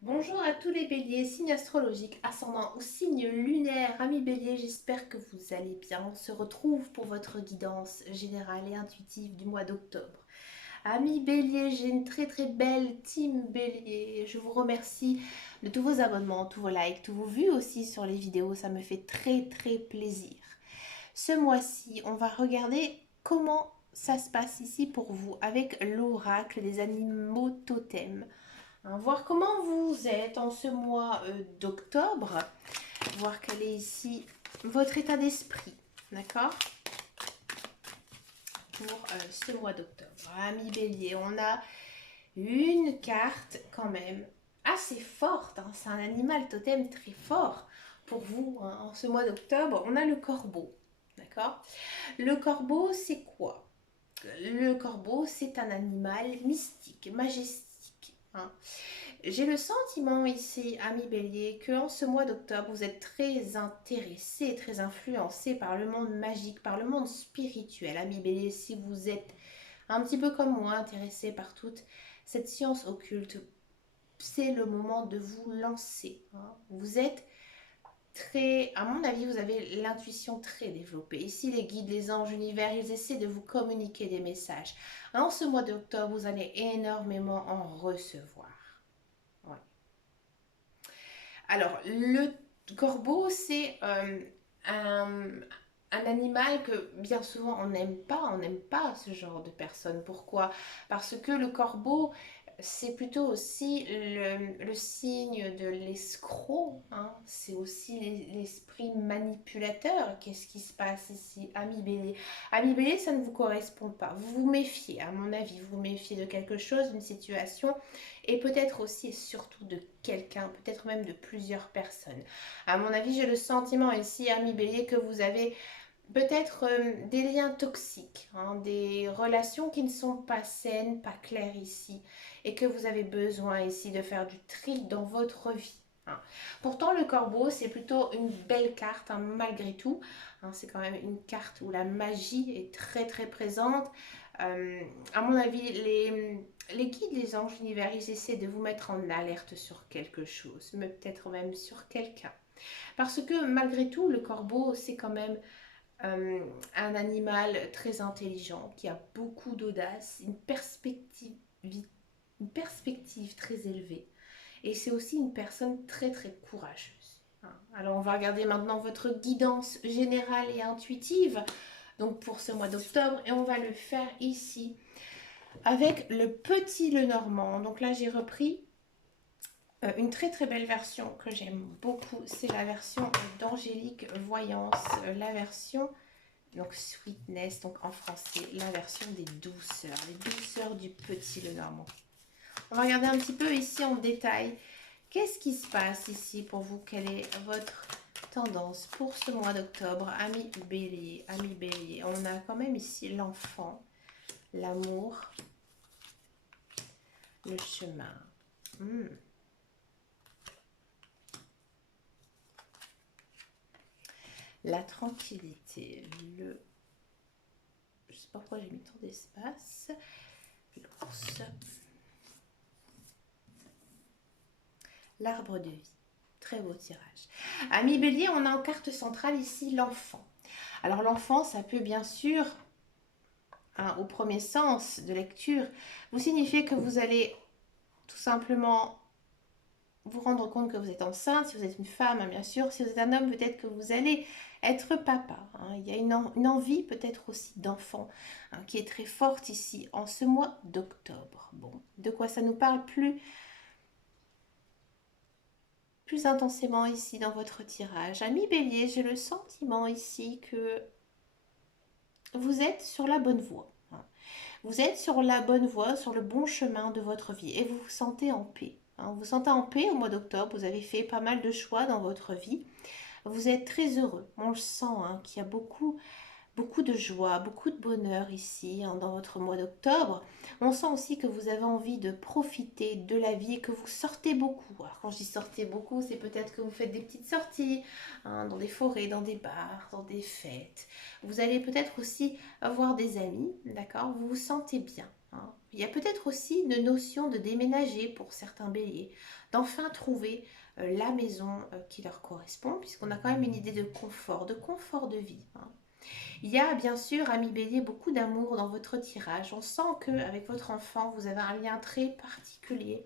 Bonjour à tous les béliers, signes astrologiques, ascendant ou signes lunaires. Amis béliers, j'espère que vous allez bien. On se retrouve pour votre guidance générale et intuitive du mois d'octobre. Amis béliers, j'ai une très belle team bélier. Je vous remercie de tous vos abonnements, tous vos likes, tous vos vues aussi sur les vidéos. Ça me fait très plaisir. Ce mois-ci, on va regarder comment ça se passe ici pour vous avec l'oracle des animaux totems. Voir comment vous êtes en ce mois d'octobre, voir quel est ici votre état d'esprit, d'accord, pour ce mois d'octobre. Amis bélier, on a une carte quand même assez forte, hein. C'est un animal totem très fort pour vous, hein. En ce mois d'octobre. On a le corbeau, d'accord. Le corbeau, c'est quoi? Le corbeau, c'est un animal mystique, majestique, hein. J'ai le sentiment ici, ami bélier, que en ce mois d'octobre, vous êtes très intéressé, très influencé par le monde magique, par le monde spirituel. Ami bélier, si vous êtes un petit peu comme moi, intéressé par toute cette science occulte, c'est le moment de vous lancer, hein. Vous êtes très, à mon avis, vous avez l'intuition très développée. Ici, les guides, les anges, l'univers, ils essaient de vous communiquer des messages. En ce mois d'octobre, vous allez énormément en recevoir. Ouais. Alors, le corbeau, c'est un, un animal que bien souvent on n'aime pas ce genre de personnes. Pourquoi? Parce que le corbeau, c'est plutôt aussi le signe de l'escroc, hein. C'est aussi l'esprit manipulateur. Qu'est-ce qui se passe ici? Ami bélier. Ami bélier, ça ne vous correspond pas. Vous vous méfiez, à mon avis, vous vous méfiez de quelque chose, d'une situation, et peut-être aussi et surtout de quelqu'un, peut-être même de plusieurs personnes. À mon avis, j'ai le sentiment ici, ami bélier, que vous avez peut-être des liens toxiques, hein, des relations qui ne sont pas saines, pas claires ici, et que vous avez besoin ici de faire du tri dans votre vie, hein. Pourtant, le corbeau, c'est plutôt une belle carte, hein, malgré tout, hein. C'est quand même une carte où la magie est très présente. À mon avis, les guides, les anges, l'univers, ils essaient de vous mettre en alerte sur quelque chose, mais peut-être même sur quelqu'un. Parce que malgré tout, le corbeau, c'est quand même euh, un animal très intelligent, qui a beaucoup d'audace, une perspective très élevée. Et c'est aussi une personne très courageuse, hein. Alors on va regarder maintenant votre guidance générale et intuitive, donc pour ce mois d'octobre, et on va le faire ici avec le petit Lenormand. Donc là j'ai repris une très belle version que j'aime beaucoup, c'est la version d'Angélique Voyance, la version donc Sweetness, donc en français, la version des douceurs, les douceurs du petit Lenormand. On va regarder un petit peu ici en détail. Qu'est-ce qui se passe ici pour vous? Quelle est votre tendance pour ce mois d'octobre? Ami bélier, ami bélier. On a quand même ici l'enfant, l'amour, le chemin. La tranquillité, le... Je sais pas pourquoi j'ai mis tant d'espace. L'ours. L'arbre de vie. Très beau tirage. Ami bélier, on a en carte centrale ici l'enfant. Alors l'enfant, ça peut bien sûr, hein, au premier sens de lecture, vous signifier que vous allez tout simplement vous rendre compte que vous êtes enceinte. Si vous êtes une femme, hein, bien sûr. Si vous êtes un homme, peut-être que vous allez être papa, hein. Il y a une envie peut-être aussi d'enfant, hein, qui est très forte ici en ce mois d'octobre. Bon, de quoi ça nous parle plus intensément ici dans votre tirage? Ami bélier, j'ai le sentiment ici que vous êtes sur la bonne voie, hein. Vous êtes sur la bonne voie, sur le bon chemin de votre vie, et vous vous sentez en paix, hein. Vous vous sentez en paix au mois d'octobre. Vous avez fait pas mal de choix dans votre vie. Vous êtes très heureux. On le sent, hein, qu'il y a beaucoup de joie, beaucoup de bonheur ici, hein, dans votre mois d'octobre. On sent aussi que vous avez envie de profiter de la vie et que vous sortez beaucoup. Alors quand je dis sortez beaucoup, c'est peut-être que vous faites des petites sorties, hein, dans des forêts, dans des bars, dans des fêtes. Vous allez peut-être aussi avoir des amis, d'accord? Vous vous sentez bien, hein. Il y a peut-être aussi une notion de déménager pour certains béliers, d'enfin trouver la maison qui leur correspond, puisqu'on a quand même une idée de confort de vie. Hein. Il y a bien sûr, ami bélier, beaucoup d'amour dans votre tirage. On sent qu'avec votre enfant, vous avez un lien très particulier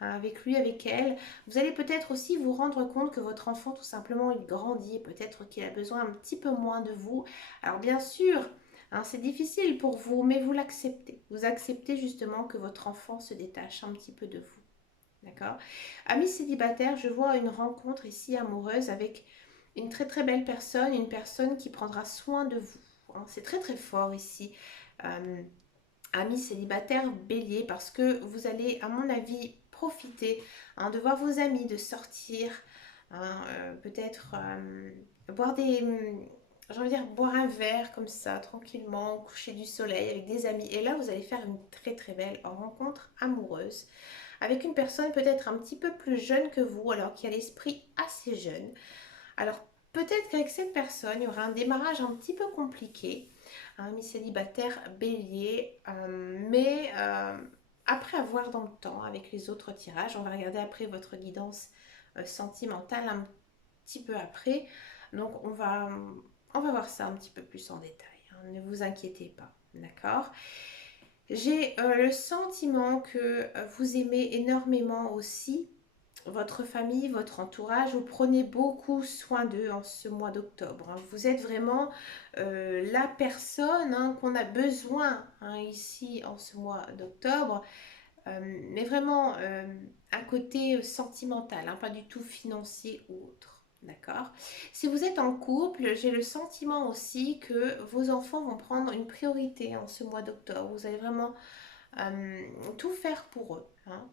hein, avec lui, avec elle. Vous allez peut-être aussi vous rendre compte que votre enfant, tout simplement, il grandit. Peut-être qu'il a besoin un petit peu moins de vous. Alors bien sûr, hein, c'est difficile pour vous, mais vous l'acceptez. Vous acceptez justement que votre enfant se détache un petit peu de vous. D'accord. Amis célibataires, je vois une rencontre ici amoureuse avec une très très belle personne, une personne qui prendra soin de vous. Hein. C'est très très fort ici. Euh, Amis célibataires bélier, parce que vous allez, à mon avis, profiter hein, de voir vos amis, de sortir, hein, peut-être boire des. J'ai envie de dire boire un verre comme ça, tranquillement, au coucher du soleil avec des amis. Et là, vous allez faire une très très belle rencontre amoureuse avec une personne peut-être un petit peu plus jeune que vous, alors qui a l'esprit assez jeune. Alors peut-être qu'avec cette personne, il y aura un démarrage un petit peu compliqué, un mi-célibataire bélier, mais après avoir dans le temps avec les autres tirages, on va regarder après votre guidance sentimentale un petit peu après. Donc on va voir ça un petit peu plus en détail. Hein. Ne vous inquiétez pas, d'accord? J'ai le sentiment que vous aimez énormément aussi votre famille, votre entourage. Vous prenez beaucoup soin d'eux en ce mois d'octobre. Hein. Vous êtes vraiment la personne hein, qu'on a besoin hein, ici en ce mois d'octobre. Mais vraiment un côté sentimental, hein, pas du tout financier ou autre. D'accord. Si vous êtes en couple, j'ai le sentiment aussi que vos enfants vont prendre une priorité en ce mois d'octobre. Vous allez vraiment tout faire pour eux. Hein.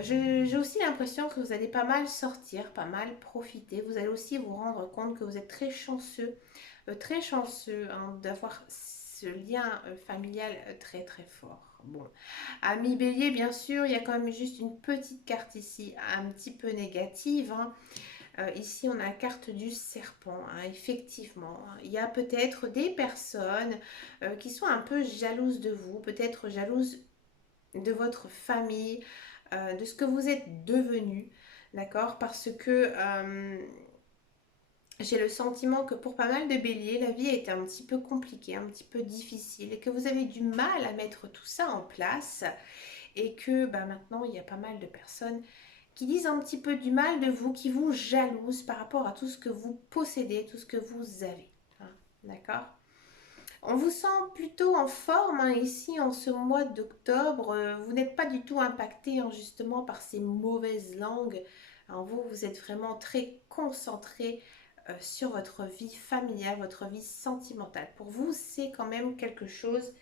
J'ai aussi l'impression que vous allez pas mal sortir, pas mal profiter. Vous allez aussi vous rendre compte que vous êtes très chanceux hein, d'avoir ce lien familial très très fort. Bon, ami bélier, bien sûr, il y a quand même juste une petite carte ici, un petit peu négative. Hein. Ici, on a la carte du serpent, hein, effectivement. Hein. Il y a peut-être des personnes qui sont un peu jalouses de vous, peut-être jalouses de votre famille, de ce que vous êtes devenu, d'accord? Parce que j'ai le sentiment que pour pas mal de béliers, la vie a été un petit peu compliquée, un petit peu difficile et que vous avez du mal à mettre tout ça en place et que bah, maintenant il y a pas mal de personnes qui disent un petit peu du mal de vous, qui vous jalousent par rapport à tout ce que vous possédez, tout ce que vous avez. Hein, d'accord? On vous sent plutôt en forme hein, ici en ce mois d'octobre. Vous n'êtes pas du tout impacté hein, justement par ces mauvaises langues. Alors vous, vous êtes vraiment très concentré sur votre vie familiale, votre vie sentimentale. Pour vous, c'est quand même quelque chose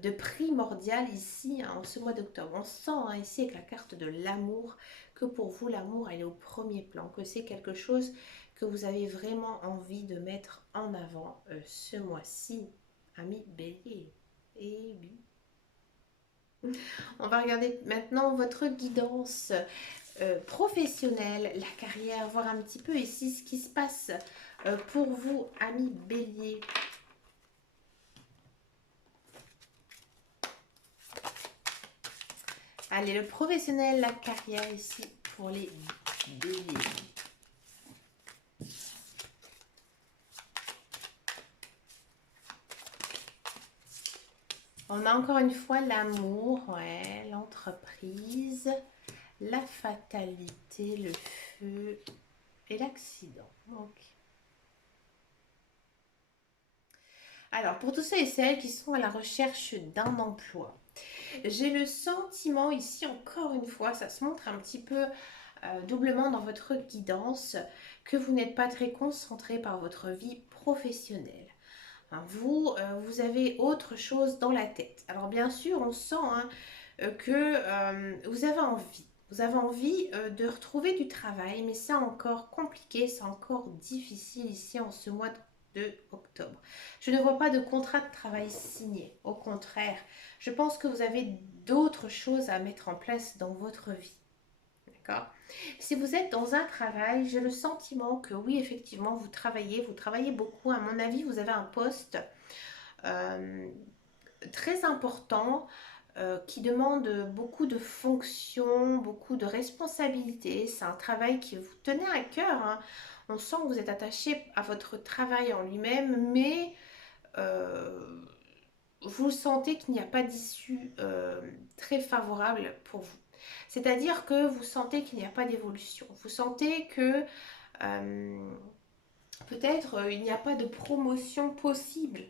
de primordial ici hein, en ce mois d'octobre. On sent hein, ici avec la carte de l'amour que pour vous, l'amour, elle est au premier plan, que c'est quelque chose que vous avez vraiment envie de mettre en avant ce mois-ci. Ami bélier. Et oui. On va regarder maintenant votre guidance professionnelle, la carrière, voir un petit peu ici ce qui se passe pour vous, ami bélier. Allez, le professionnel, la carrière ici pour les béliers. On a encore une fois l'amour, ouais, l'entreprise, la fatalité, le feu et l'accident. Ok. Alors, pour tous ceux et celles qui sont à la recherche d'un emploi, j'ai le sentiment ici, encore une fois, ça se montre un petit peu doublement dans votre guidance, que vous n'êtes pas très concentré par votre vie professionnelle. Hein, vous avez autre chose dans la tête. Alors bien sûr, on sent hein, que vous avez envie. Vous avez envie de retrouver du travail, mais c'est encore compliqué, c'est encore difficile ici en ce mois de octobre. Je ne vois pas de contrat de travail signé. Au contraire, je pense que vous avez d'autres choses à mettre en place dans votre vie. D'accord? Si vous êtes dans un travail, j'ai le sentiment que oui, effectivement, vous travaillez beaucoup. À mon avis, vous avez un poste euh, très important qui demande beaucoup de fonctions, beaucoup de responsabilités. C'est un travail qui vous tenait à cœur, hein. On sent que vous êtes attaché à votre travail en lui-même, mais euh, vous sentez qu'il n'y a pas d'issue très favorable pour vous. C'est-à-dire que vous sentez qu'il n'y a pas d'évolution. Vous sentez que euh, peut-être il n'y a pas de promotion possible.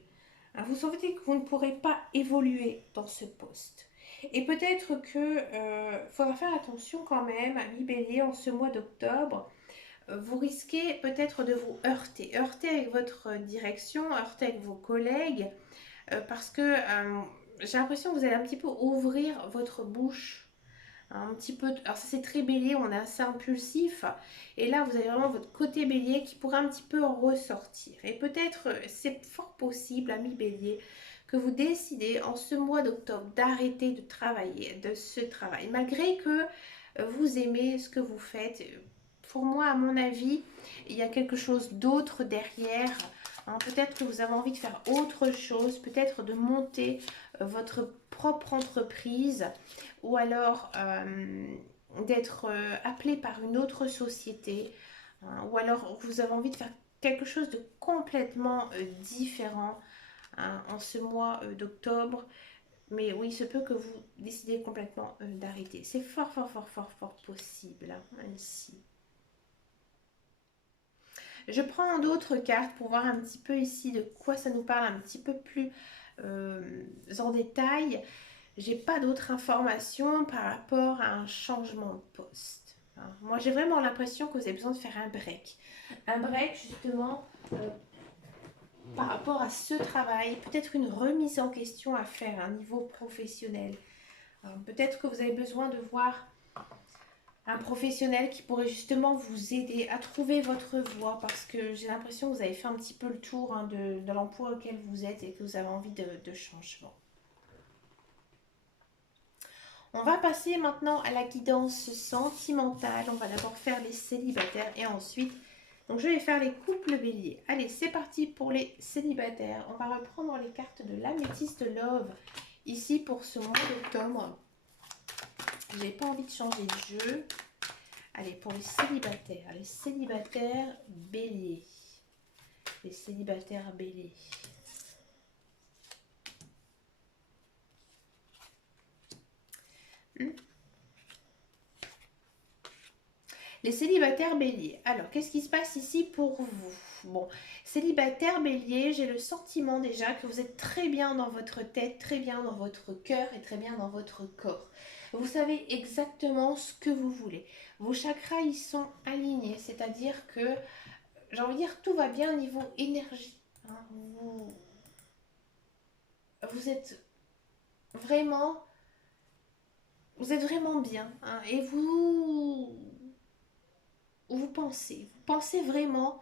Hein, vous sentez que vous ne pourrez pas évoluer dans ce poste. Et peut-être que faudra faire attention quand même, ami Bélier, en ce mois d'octobre. Vous risquez peut-être de vous heurter. Heurter avec votre direction, heurter avec vos collègues, parce que j'ai l'impression que vous allez un petit peu ouvrir votre bouche un petit peu. Alors ça c'est très bélier, on est assez impulsif. Et là vous avez vraiment votre côté bélier qui pourrait un petit peu ressortir. Et peut-être c'est fort possible, ami bélier, que vous décidez en ce mois d'octobre d'arrêter de travailler, de ce travail. Malgré que vous aimez ce que vous faites. Pour moi, à mon avis, il y a quelque chose d'autre derrière. Hein, peut-être que vous avez envie de faire autre chose, peut-être de monter votre propre entreprise ou alors d'être appelé par une autre société, hein, ou alors vous avez envie de faire quelque chose de complètement différent, hein, en ce mois d'octobre. Mais oui, il se peut que vous décidez complètement d'arrêter. C'est fort, fort, fort, fort, fort possible, hein, ici. Je prends d'autres cartes pour voir un petit peu ici de quoi ça nous parle un petit peu plus en détail. J'ai pas d'autres informations par rapport à un changement de poste, hein. Moi, j'ai vraiment l'impression que vous avez besoin de faire un break. Un break, justement, par rapport à ce travail. Peut-être une remise en question à faire à un niveau professionnel. Peut-être que vous avez besoin de voir un professionnel qui pourrait justement vous aider à trouver votre voie, parce que j'ai l'impression que vous avez fait un petit peu le tour, hein, de l'emploi auquel vous êtes et que vous avez envie de changement. On va passer maintenant à la guidance sentimentale. On va d'abord faire les célibataires et ensuite, donc je vais faire les couples béliers. Allez, c'est parti pour les célibataires. On va reprendre les cartes de l'améthyste love ici pour ce mois d'octobre. J'ai pas envie de changer de jeu. Allez, pour les célibataires béliers. Les célibataires béliers. Les célibataires béliers. Alors, qu'est-ce qui se passe ici pour vous? Bon, célibataire bélier, j'ai le sentiment déjà que vous êtes très bien dans votre tête, très bien dans votre cœur et très bien dans votre corps. Vous savez exactement ce que vous voulez. Vos chakras, ils sont alignés, c'est-à-dire que, j'ai envie de dire, tout va bien au niveau énergie, hein. Vous êtes vraiment, vous êtes vraiment bien, hein, et vous pensez vraiment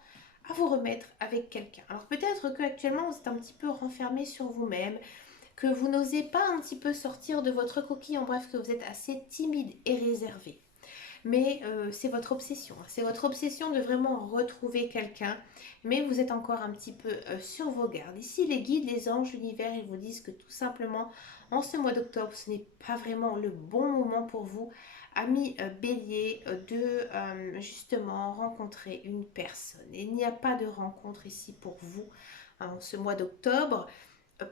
à vous remettre avec quelqu'un. Alors peut-être que actuellement vous êtes un petit peu renfermé sur vous-même, que vous n'osez pas un petit peu sortir de votre coquille, en bref, que vous êtes assez timide et réservé. Mais c'est votre obsession, hein. C'est votre obsession de vraiment retrouver quelqu'un, mais vous êtes encore un petit peu sur vos gardes. Ici, les guides, les anges, l'univers, ils vous disent que tout simplement, en ce mois d'octobre, ce n'est pas vraiment le bon moment pour vous, amis bélier, de justement rencontrer une personne. Et il n'y a pas de rencontre ici pour vous, hein, en ce mois d'octobre,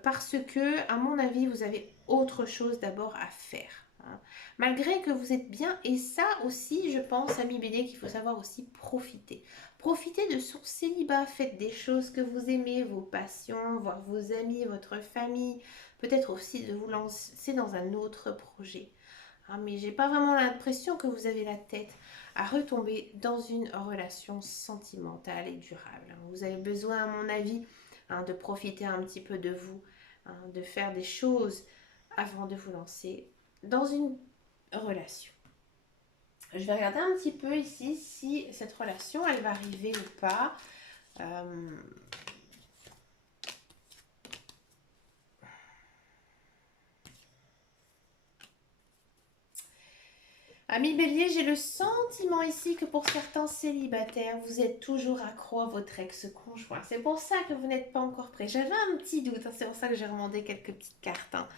parce que, à mon avis, vous avez autre chose d'abord à faire, hein. Malgré que vous êtes bien, et ça aussi, je pense, ami bélier, qu'il faut savoir aussi profiter. Profitez de son célibat, faites des choses que vous aimez, vos passions, voir vos amis, votre famille, peut-être aussi de vous lancer dans un autre projet. Ah, mais j'ai pas vraiment l'impression que vous avez la tête à retomber dans une relation sentimentale et durable. Vous avez besoin, à mon avis, hein, de profiter un petit peu de vous, hein, de faire des choses avant de vous lancer dans une relation. Je vais regarder un petit peu ici si cette relation elle va arriver ou pas. Euh, Ami Bélier, j'ai le sentiment ici que pour certains célibataires, vous êtes toujours accro à votre ex-conjoint. C'est pour ça que vous n'êtes pas encore prêt. J'avais un petit doute, hein, c'est pour ça que j'ai demandé quelques petites cartes, hein.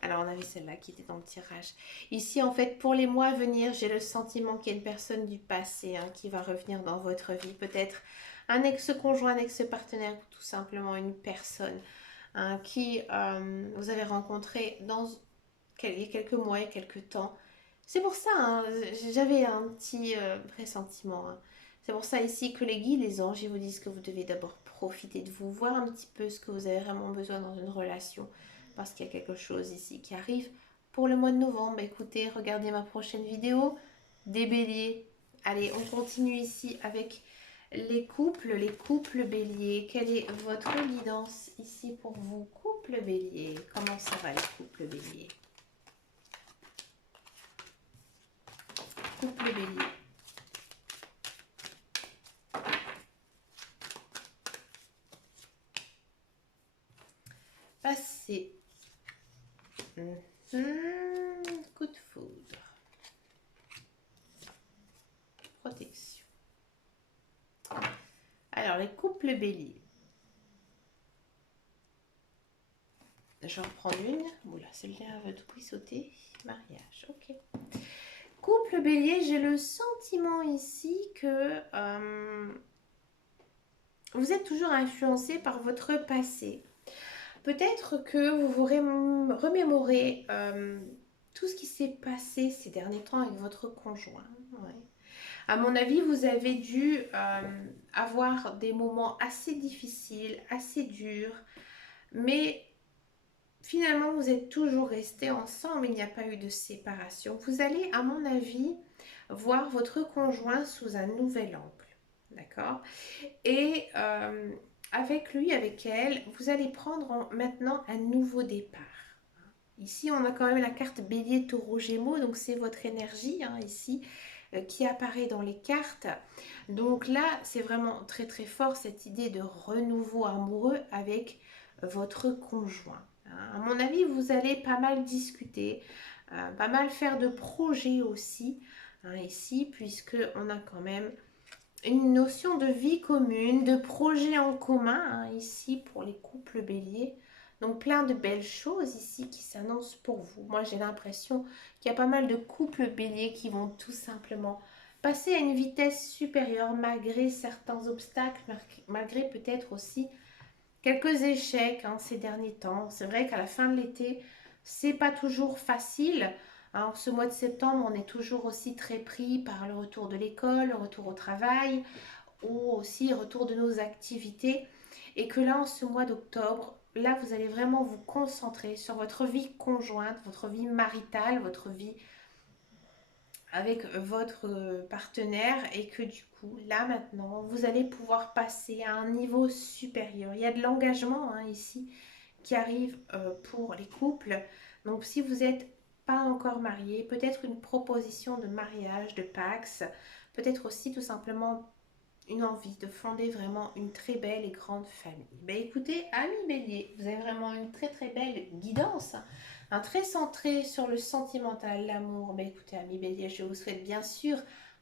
Alors, on avait celle-là qui était dans le tirage. Ici, en fait, pour les mois à venir, j'ai le sentiment qu'il y a une personne du passé hein, qui va revenir dans votre vie. Peut-être un ex-conjoint, un ex-partenaire, ou tout simplement une personne hein, qui vous avez rencontré il y a quelques mois, il y a quelques temps. C'est pour ça, hein, j'avais un petit pressentiment. Hein. C'est pour ça ici que les guides, les anges, ils vous disent que vous devez d'abord profiter de vous, voir un petit peu ce que vous avez vraiment besoin dans une relation. Parce qu'il y a quelque chose ici qui arrive pour le mois de novembre. Bah, écoutez, regardez ma prochaine vidéo des béliers. Allez, on continue ici avec les couples béliers. Quelle est votre guidance ici pour vous, couple bélier? Comment ça va les couples béliers? Couple bélier. Passé. Coup de foudre. Protection. Alors, les couples béliers. Je reprends une. Oula, celle-là va tout prix sauter. Mariage, ok. Couple bélier, j'ai le sentiment ici que vous êtes toujours influencé par votre passé. Peut-être que vous vous remémorez tout ce qui s'est passé ces derniers temps avec votre conjoint. Ouais. À mon avis, vous avez dû avoir des moments assez difficiles, assez durs, mais finalement, vous êtes toujours restés ensemble, il n'y a pas eu de séparation. Vous allez, à mon avis, voir votre conjoint sous un nouvel angle, d'accord? Et avec lui, avec elle, vous allez prendre maintenant un nouveau départ. Ici, on a quand même la carte Bélier, Taureau, Gémeaux, donc c'est votre énergie hein, ici qui apparaît dans les cartes. Donc là, c'est vraiment très très fort cette idée de renouveau amoureux avec votre conjoint. À mon avis, vous allez pas mal discuter, pas mal faire de projets aussi hein, ici, puisque on a quand même une notion de vie commune, de projet en commun hein, ici pour les couples béliers. Donc plein de belles choses ici qui s'annoncent pour vous. Moi j'ai l'impression qu'il y a pas mal de couples béliers qui vont tout simplement passer à une vitesse supérieure malgré certains obstacles, malgré peut-être aussi quelques échecs hein, ces derniers temps. C'est vrai qu'à la fin de l'été, c'est pas toujours facile. Alors, ce mois de septembre, on est toujours aussi très pris par le retour de l'école, le retour au travail ou aussi le retour de nos activités. Et que là, en ce mois d'octobre, là, vous allez vraiment vous concentrer sur votre vie conjointe, votre vie maritale, votre vie avec votre partenaire et que du coup, là maintenant, vous allez pouvoir passer à un niveau supérieur. Il y a de l'engagement hein, ici qui arrive pour les couples. Donc si vous n'êtes pas encore marié, peut-être une proposition de mariage, de Pax, peut-être aussi tout simplement une envie de fonder vraiment une très belle et grande famille. Ben écoutez, amis bélier, vous avez vraiment une très très belle guidance, un très centré sur le sentimental, l'amour. Ben écoutez, amis bélier, je vous souhaite bien sûr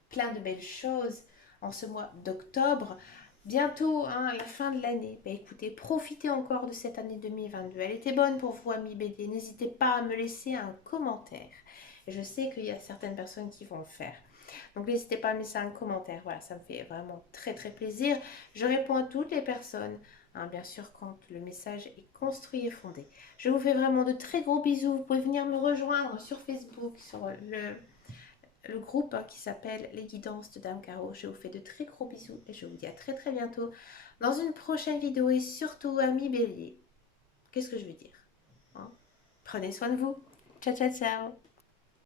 plein de belles choses en ce mois d'octobre. Bientôt, hein, à la fin de l'année. Ben écoutez, profitez encore de cette année 2022. Elle était bonne pour vous, amis bélier. N'hésitez pas à me laisser un commentaire. Et je sais qu'il y a certaines personnes qui vont le faire. Donc n'hésitez pas à me laisser un commentaire. Voilà, ça me fait vraiment très très plaisir. Je réponds à toutes les personnes, hein, bien sûr quand le message est construit et fondé. Je vous fais vraiment de très gros bisous. Vous pouvez venir me rejoindre sur Facebook, sur le groupe hein, qui s'appelle Les Guidances de Dame Caro. Je vous fais de très gros bisous et je vous dis à très très bientôt dans une prochaine vidéo. Et surtout, amis bélier, qu'est-ce que je veux dire hein? Prenez soin de vous. Ciao ciao ciao.